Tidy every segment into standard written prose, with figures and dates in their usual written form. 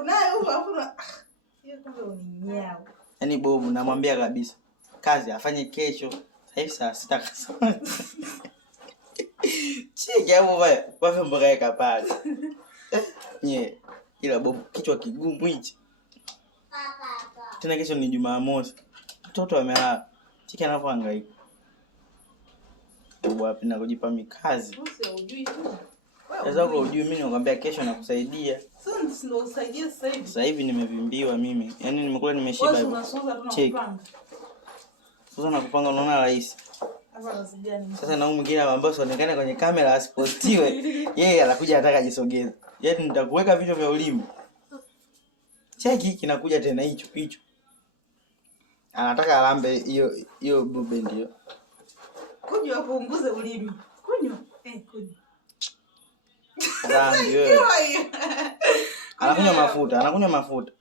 Unayo hapo. Hiyo kumbe uninyao. Yaani Bobu namwambia kabisa. Kazi afanye kesho. Sasa hivi saa 6 kasoma. Cheki hapo baya. Wapi mboga pale. Nye, ila Bobu kichwa kigumu hichi. Tena kesho ni Jumamosi. Mtoto amelala. Cheki anapohangaika. Bobu apenda kujipa mikazi. Hujui tu. Sasa kwa ujui mimi nakwambia kesho nakusaidia. Sasa ndio usaidia sasa hivi. Sasa hivi nimevimbiwa mimi. Yaani nimekula nimeshiba hivyo. Cheki. Sasa nakupanga unaona rahisi. Hapa nasijani. Sasa na mwingine ambaye sionekane kwenye kamera asipostiwe. Yeye anakuja anataka ajisogeze. Yaani nitakuweka vitu vya ulimi. Cheki kinakuja tena hicho. Anataka alambe hiyo blue band hiyo. Kunywa kuunguze ulimi. Kunywa. Kunywa. Ndio. Anakunywa mafuta.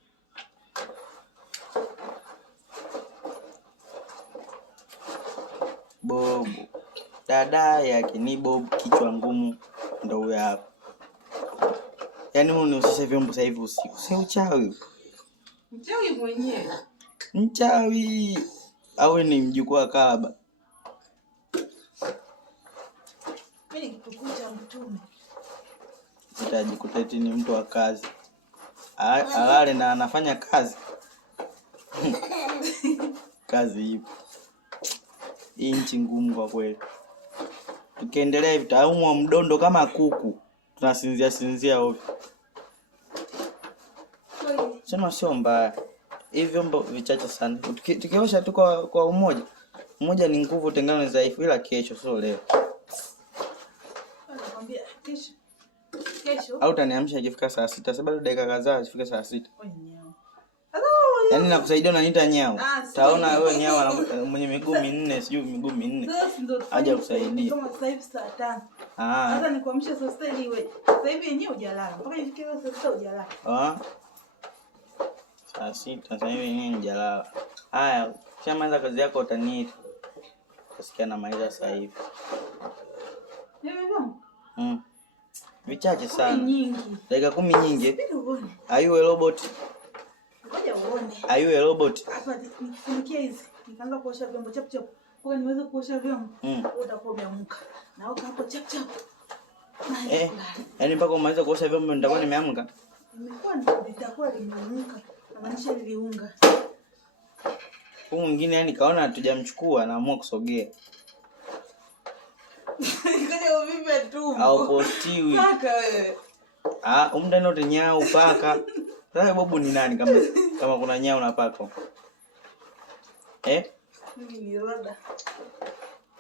Bobu. Dada yake ni Bobu kichwa ngumu ndio huyo hapo. Yaani unihusishe vyombo sasa hivi usiku. Si uchawi. Mchawi mwenyewe. Mchawi au ni mjukuu wa Kalaba? Mimi nikikukuta mtume. Utajikuta eti ni mtu wa kazi. Alale na anafanya kazi. Kazi ipo. Hii nchi ngumu kwa kweli. Tukiendelea hivi tutaumwa mdondo kama kuku. Tunasinzia ovyo. Sema sio mbaya. Hivi vyombo vichache sana. Tukiosha tu kwa umoja. Umoja ni nguvu, utengano ni dhaifu, ila kesho sio leo. Nakwambia kesho. Au utaniamsha ikifika saa 6. Sasa bado dakika kadhaa ifike saa 6. Yaani nakusaidia unaniita nyao. Taona wewe nyao mwenye miguu minne, sijui miguu minne. Aje kusaidia. Kama sasa hivi saa 5. Sasa nikuamsha saa 6 ili wewe. Sasa hivi yenyewe hujalala. Mpaka ifike saa 6 hujalala. Saa 6 sasa hivi yenyewe hujalala. Haya, ukishamaliza kazi yako utaniita. Utasikia na maliza sasa hivi. Vichache sana. Dakika 10 nyingi. Are you a robot? Ngoja uone. Are you a robot? Hapa nikifikia hizi. Nikaanza kuosha vyombo chap. Kwa niweze kuosha vyombo. Utakuwa umeamka. Na hapo chap. Yaani mpaka umalize kuosha vyombo nitakuwa nimeamka. Nimekuwa nitakuwa nimeamka. Namaanisha niliunga. Huyu mwingine yani kaona hatujamchukua naamua kusogea. Ngoja uvipe tu. Au postiwi. Paka wewe. Umda note nyao paka. Sasa Bobu ni nani kama kuna nyao na paka? Mimi ni Roda.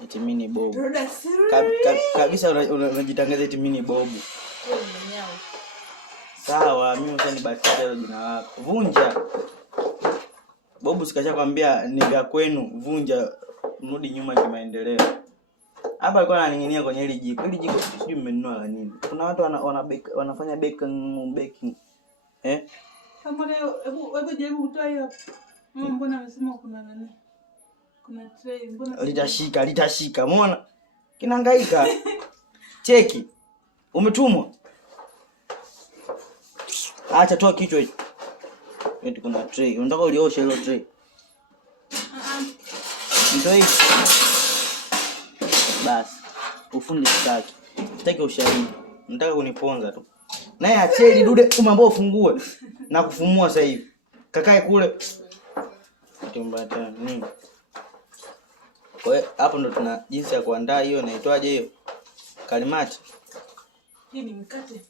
Eti mimi ni Bobu. Roda siri. Kabisa unajitangaza eti mimi ni Bobu. Wewe ni nyao. Sawa, mimi utanibatiza jina lako. Vunja. Bobu sikasha kwambia ni vya kwenu, vunja mrudi nyuma kimaendeleo. Hapa alikuwa ananing'inia kwenye hili jiko. Hili jiko sijui mmenunua la nini. Kuna watu wanafanya baking. Kama leo hebu jaribu kutoa hiyo. Mbona amesema kuna nani? Kuna tray, mbona litashika. Umeona? Kinahangaika. Cheki. Umetumwa. Acha toa kichwa hicho. Eti kuna tray. Unataka ulioshe hilo tray? Ndio hivi. Basi. Ufundi sitaki. Sitaki ushahidi. Nataka kuniponza tu. Naye acheli dude umeambao ufungue na kufumua sasa hivi. Kakae kule. Kimbata nini? Kwa hiyo hapo ndo tuna jinsi ya kuandaa hiyo inaitwaje hiyo? Kalimati. Hii ni mkate.